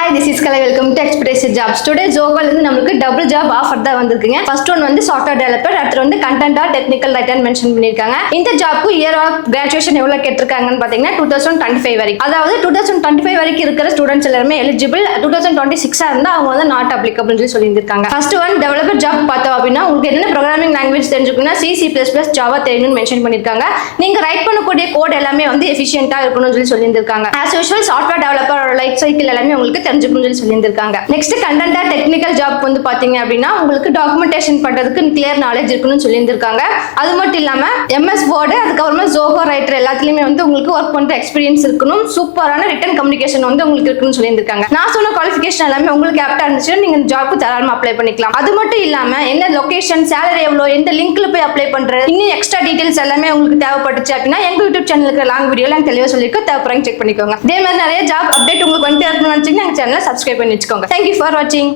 Hi, this is Kala. Welcome to Expedition Jobs. Today, Zoho is நமக்கு double job offer தான் வந்திருக்குங்க. First one வந்து software developer, அடுத்து வந்து content or technical writer mention பண்ணிருக்காங்க. இந்த ஜாப்க்கு இயர் ஆஃப் கிராஜுவேஷன் எவ்வளவு கேட்டிருக்காங்கன்னு பாத்தீங்கன்னா 2025 வரைக்கும். அதாவது 2025 வரைக்கும் இருக்கிற ஸ்டூடெண்ட்ஸ் எல்லாரும் எலிஜிபிள். 2026 இருந்தா அவங்க வந்து நாட் அப்ளிகபிள் சொல்லி சொல்லியிருக்காங்க. ஃபர்ஸ்ட் ஒன் டெவலப்பர் ஜாப் பார்த்தோம் அப்படின்னா உங்களுக்கு என்ன ப்ரோக்ராமிங் லாங்குவேஜ் தெரிஞ்சுக்கணும்னா C++, ஜாவா தெரியணும்னு மென்ஷன் பண்ணிருக்காங்க. நீங்க ரைட் பண்ணக்கூடிய கோட் எல்லாமே வந்து எஃபிஷியன்ட்டா இருக்கணும்னு சொல்லியிருக்காங்க. As usual software developer life cycle எல்லாமே உங்களுக்கு தெரிஞ்சுக்கணும்னு சொல்லியிருக்காங்க. நெக்ஸ்ட் கண்டென்ட் டெக்னிக்கல் ஜாப் வந்து பாத்தீங்க அப்படின்னா உங்களுக்கு டாக்குமெண்டேஷன் பண்றதுக்கு கிளியர் நாலேஜ் இருக்கணும்னு சொல்லியிருக்காங்க. அது மட்டும் இல்லாம MS Word அதுக்கப்புறமா Zoho ரைட்டர் எல்லாத்துலயுமே வந்து உங்களுக்கு ஒர்க் பண்ற எக்ஸ்பீரியன்ஸ் இருக்கணும். சூப்பரான ரிட்டன் கம்யூனிகேஷன் வந்து உங்களுக்கு இருக்குன்னு சொல்லியிருக்காங்க. நான் சொன்ன குவாலிஃபிகேஷன் எல்லாமே உங்களுக்கு ஆப்டா இருந்துச்சுன்னா நீங்க இந்த ஜாப்க்கு தாராளமா அப்ளை பண்ணிக்கலாம். அது மட்டும் இல்லாம என்ன லொகேஷன், சேலரி எவ்வளவு, எந்த லிங்க்ல போய் அப்ளை பண்றது, இன்னும் எக்ஸ்ட்ரா டீடைல்ஸ் எல்லாமே உங்களுக்கு தேவைப்பட்டுச்சு அப்படின்னா எங்க யூடியூப் சேனலுக்கு லாங் வீடியோல நான் தெளிவா சொல்லிருக்கேன். தேவைப்படுறாங்க செக் பண்ணிக்கோங்க. இதே மாதிரி நிறைய ஜாப் அப்டேட் உங்களுக்கு வந்து இருக்கணும்னு நினைச்சீங்கன்னா சேனலை சப்ஸ்கிரைப் பண்ணி வச்சுக்கோங்க. Thank you for watching.